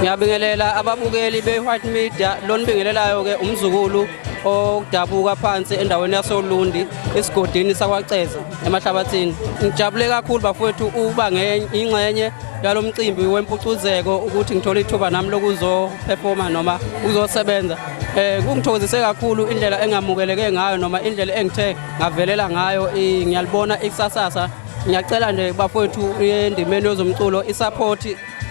Ngiyabingelela ababukeli be-White Media lo nibingelelayo ke umzukulu odabuka phansi endaweni yasoLundi esigodini sakwaceza emahlabathini. Ngijabule kakhulu bafowethu uba ingxenye yalo mcimbi wempucuzeko ukuthi ngithola ithuba nami lokuzo-performa noma ukuzosebenza. Kungithokozise kakhulu indlela engamukeleke ngayo noma indlela engithe ngavelela ngayo ngiyalibona ikusasasa. Ngiyacela nje bafowethu endimeni yezomculo isupport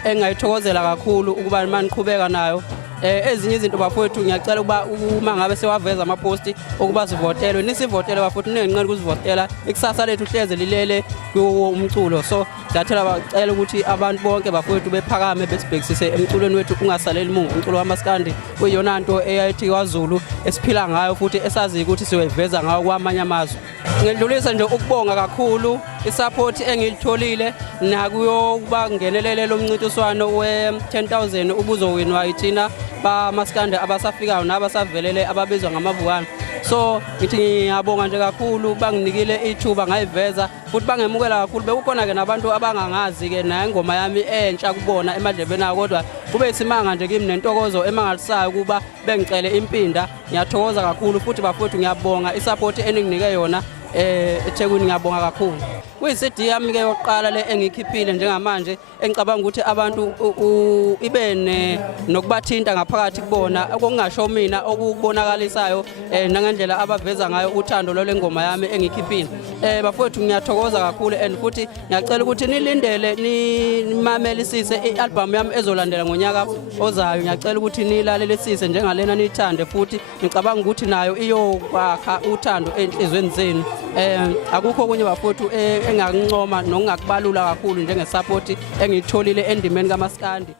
engayithokozela kakhulu ukuba maniqhubeka nayo. Ezinye izinto bafowethu ngiyacela ukuba uma ngabe sewaveza amaposti ukuba sivotelwe nisivotele bafowethu ningencane ukuzivotela ikusasa lethu hleze lilele umculo. So siyathela bacela ukuthi abantu bonke bafowethu bephakame besibhekisise emculweni wethu ungasaleli mungu. Umculo kaMaskandi kuyiyona nto eyayithi kwaZulu esiphila ngayo futhi esazi ukuthi siweveza ngayo kwamanye amazwe. Ngidlulisa nje ukubonga kakhulu isupport engilitholile nakuyokuba ngenelele lo mncintiswano we-10,000 ubuzowinwa yithina baMaskandi abasafikayo nabasavelele ababizwa ngamavukana. So ngithi ngiyabonga nje kakhulu banginikile ithuba ngayiveza futhi bangemukela kakhulu. Bekukhona ke nabantu abangangazi ke naye ingoma yami entsha kubona emadlebeni abo kodwa kube isimanga nje kimi nentokozo emangalisayo kuba bengicele impinda. Ngiyathokoza kakhulu futhi bafowethu ngiyabonga isupport eninginike yona eThekwini ngiyabonga kakhulu. Kuyisi-CD yami ke yokuqala le engikhiphile njengamanje engicabanga ukuthi abantu ibe nokubathinta ngaphakathi kubona okungasho mina okubonakalisayo nangendlela abaveza ngayo uthando lole ngoma yami engikhiphile. Bafowethu ngiyathokoza kakhulu and futhi ngiyacela ukuthi nilindele nimamelisise i-album yami ezolandela ngonyaka ozayo. Ngiyacela ukuthi nilalelisise njengalena nithande futhi ngicabanga ukuthi nayo iyokwakha uthando enhlizweni zenu. Akukho okunye bafowethu engakuncoma nokungakubalula kakhulu njengesupport engiyitholile endimeni kaMaskandi.